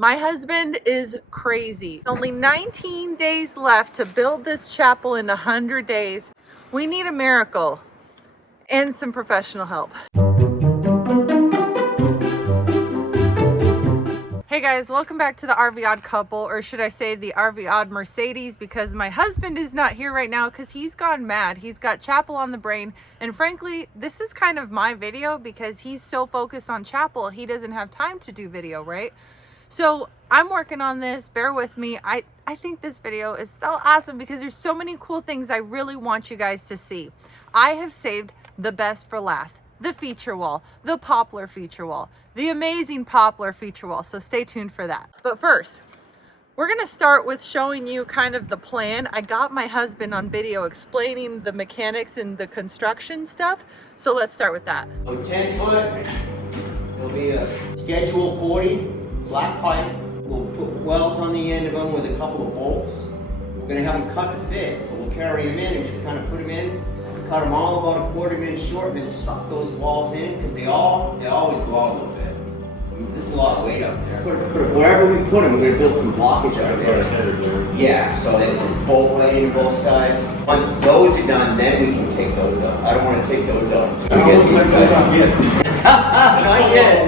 My husband is crazy. Only 19 days left to build this chapel in 100 days. We need a miracle and some professional help. Hey guys, welcome back to the RV Odd Couple, or should I say the RV Odd Mercedes, because my husband is not here right now because he's gone mad. He's got chapel on the brain, and frankly, this is kind of my video because he's so focused on chapel, he doesn't have time to do video, right? So I'm working on this, bear with me. I think this video is so awesome because there's so many cool things I really want you guys to see. I have saved the best for last. The feature wall, the poplar feature wall, the amazing poplar feature wall. So stay tuned for that. But first, we're gonna start with showing you kind of the plan. I got my husband on video explaining the mechanics and the construction stuff. So let's start with that. So 10 foot, there'll be a schedule 40 black pipe. We'll put welds on the end of them with a couple of bolts. We're gonna have them cut to fit. So we'll carry them in and just kind of put them in. Cut them all about a quarter inch short and then suck those walls in because they always go out a little bit. I mean, this is a lot of weight up there. Wherever we put them, we're going to build some blockage out there. Yeah, so that there's bolt lighting on both sides. Once those are done, then we can take those up. I don't want to take those up until we get these guys. Not yet.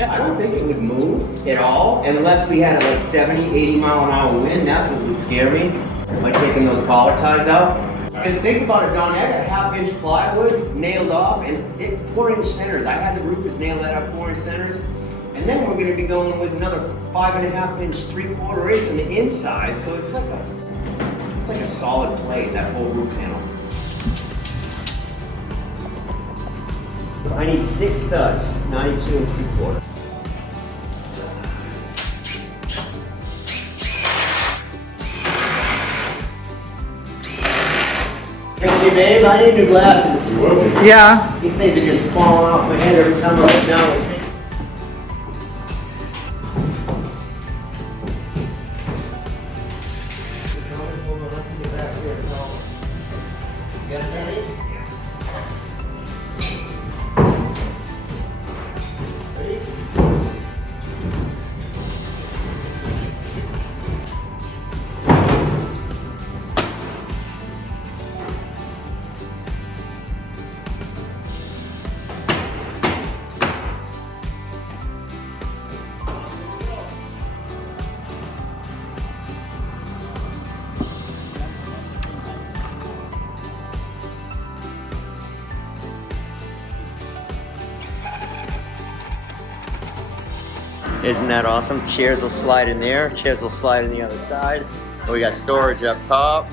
I don't think it would move at all unless we had like 70, 80 mile an hour wind. That's what would scare me. Like taking those collar ties out. Because think about it, Don, I had a 1/2 inch plywood nailed off and 4-inch centers. I had the roofers nail that up 4-inch centers. And then we're gonna be going with another 5.5 inch, 3/4 inch on the inside. So it's like a solid plate, that whole roof panel. I need 6 studs, 92 and 3/4. Thank you, babe. I need new glasses. Yeah. These things are just falling off my head every time I look down. You got it ready? Ready? Isn't that awesome? Chairs will slide in there, chairs will slide in the other side. We got storage up top.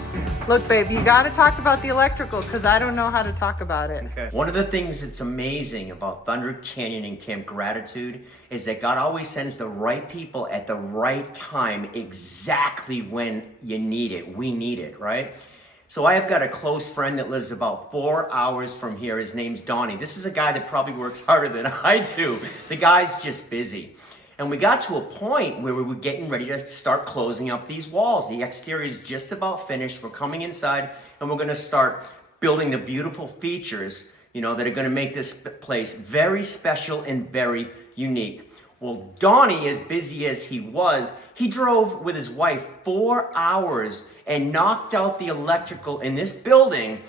Look, babe, you got to talk about the electrical because I don't know how to talk about it. Okay. One of the things that's amazing about Thunder Canyon and Camp Gratitude is that God always sends the right people at the right time, exactly when you need it. We need it, right? So I have got a close friend that lives about 4 hours from here. His name's Donnie. This is a guy that probably works harder than I do. The guy's just busy. And we got to a point where we were getting ready to start closing up these walls. The exterior is just about finished. We're coming inside and we're gonna start building the beautiful features, you know, that are gonna make this place very special and very unique. Well, Donnie, as busy as he was, he drove with his wife 4 hours and knocked out the electrical in this building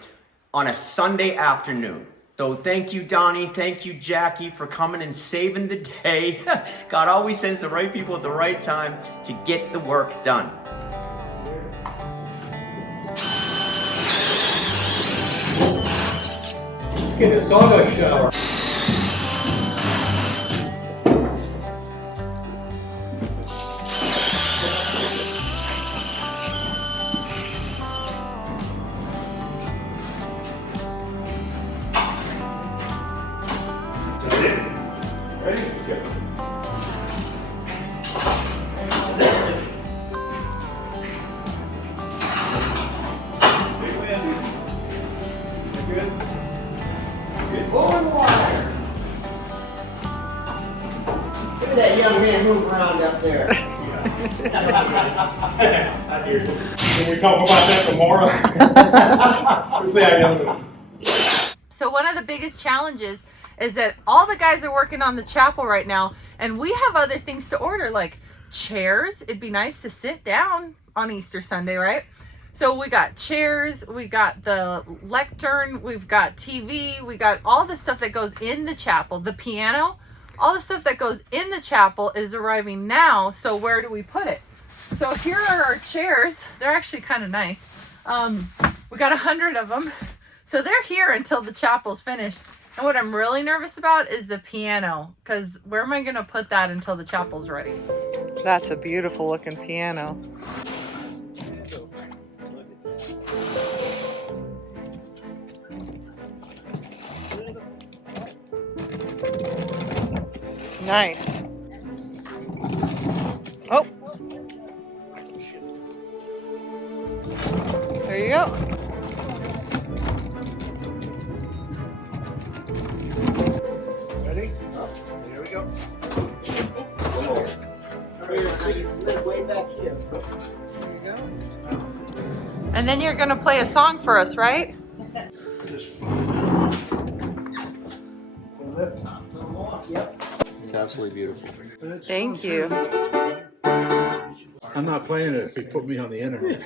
on a Sunday afternoon. So thank you, Donnie. Thank you, Jackie, for coming and saving the day. God always sends the right people at the right time to get the work done. Get a sawdust shower. Ready? Let's go. Big wind. Good? Good. Blowing water. Look at that young man move around up there. I hear you. Can we talk about that tomorrow? We'll see how young it is. So one of the biggest challenges is that all the guys are working on the chapel right now, and we have other things to order, like chairs. It'd be nice to sit down on Easter Sunday, right? So we got chairs, we got the lectern, we've got TV, we got all the stuff that goes in the chapel, the piano, all the stuff that goes in the chapel is arriving now. So where do we put it? So here are our chairs. They're actually kind of nice. We got 100 of them. So they're here until the chapel's finished. And what I'm really nervous about is the piano, because where am I going to put that until the chapel's ready? That's a beautiful looking piano. Nice. Oh. There you go. Ready? There we go. Way back here. There you go. And then you're gonna play a song for us, right? It's absolutely beautiful. Thank you. I'm not playing it if you put me on the internet.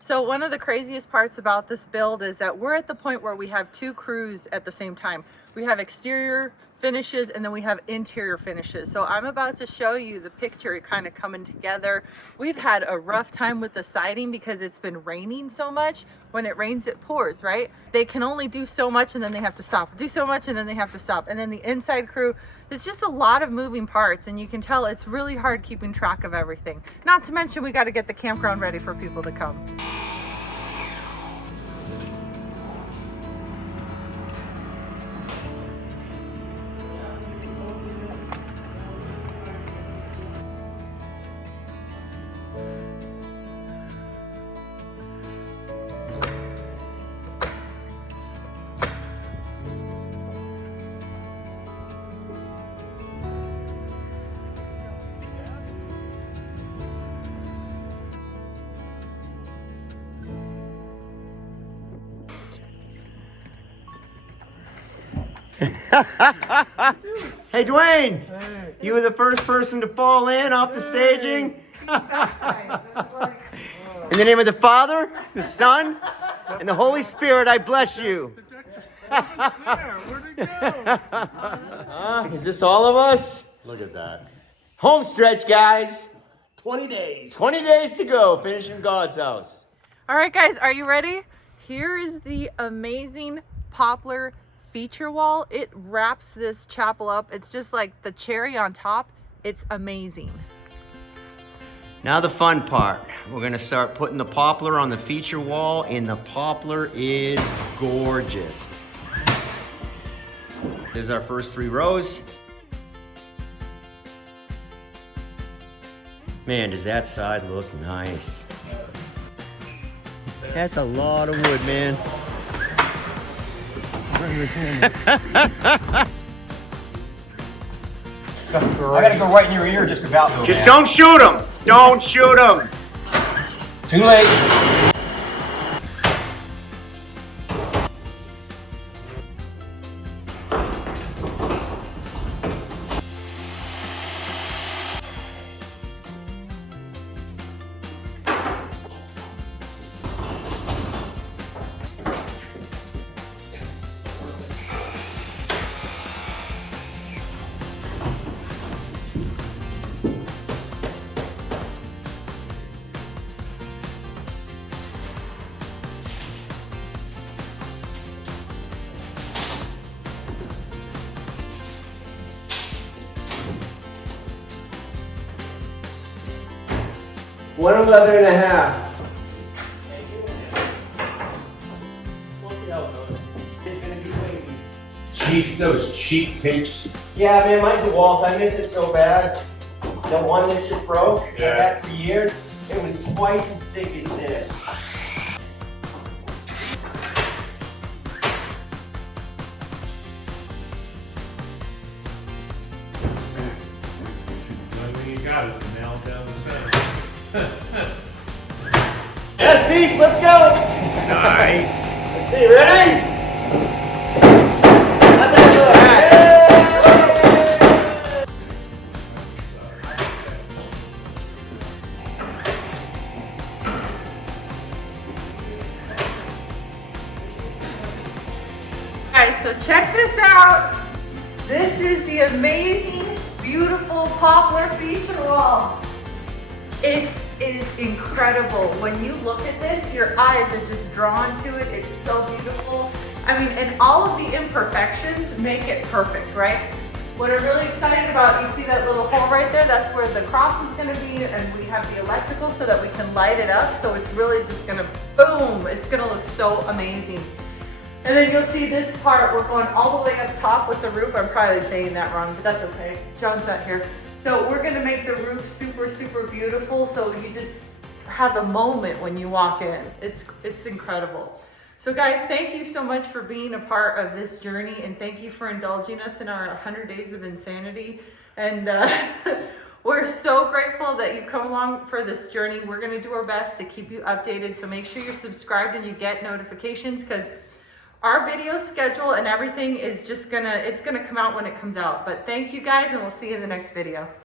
So one of the craziest parts about this build is that we're at the point where we have two crews at the same time. We have exterior finishes and then we have interior finishes. So I'm about to show you the picture kind of coming together. We've had a rough time with the siding because it's been raining so much. When it rains, it pours, right? They can only do so much and then they have to stop. Do so much and then they have to stop. And then the inside crew, it's just a lot of moving parts and you can tell it's really hard keeping track of everything. Not to mention we got to get the campground ready for people to come. Hey Dwayne, you were the first person to fall in off the staging. In the name of the Father, the Son, and the Holy Spirit, I bless you. Is this all of us? Look at that. Home stretch, guys. 20 days. 20 days to go, finishing God's house. All right, guys, are you ready? Here is the amazing poplar feature wall. It wraps this chapel up. It's just like the cherry on top. It's amazing. Now the fun part. We're gonna start putting the poplar on the feature wall, and the poplar is gorgeous. There's our first 3 rows. Man, does that side look nice. That's a lot of wood, man. I gotta go right in your ear just about though. Just don't shoot him! Don't shoot him! Too late. $111.5. We'll see how it goes. It's gonna be wavy. Cheap, those cheap pinks. Yeah, man, my DeWalt, I miss it so bad. The one that just broke, I Yeah. had for years, it was twice as thick as this. now just nail it down the center. Yes, peace, let's go. Nice. Let's see, ready? That's how we do it, all right. Guys, so check this out. This is the amazing, beautiful poplar feature wall. It is incredible. When you look at this, your eyes are just drawn to it. It's so beautiful. I mean, and all of the imperfections make it perfect, right? What I'm really excited about, you see that little hole right there? That's where the cross is gonna be, and we have the electrical so that we can light it up. So it's really just gonna, boom, it's gonna look so amazing. And then you'll see this part, we're going all the way up top with the roof. I'm probably saying that wrong, but that's okay. John's not here. So we're gonna make the roof super, super beautiful so you just have a moment when you walk in. It's incredible. So guys, thank you so much for being a part of this journey, and thank you for indulging us in our 100 days of insanity. And we're so grateful that you've come along for this journey. We're gonna do our best to keep you updated, so make sure you're subscribed and you get notifications, because our video schedule and everything is just it's gonna come out when it comes out. But thank you guys, and we'll see you in the next video.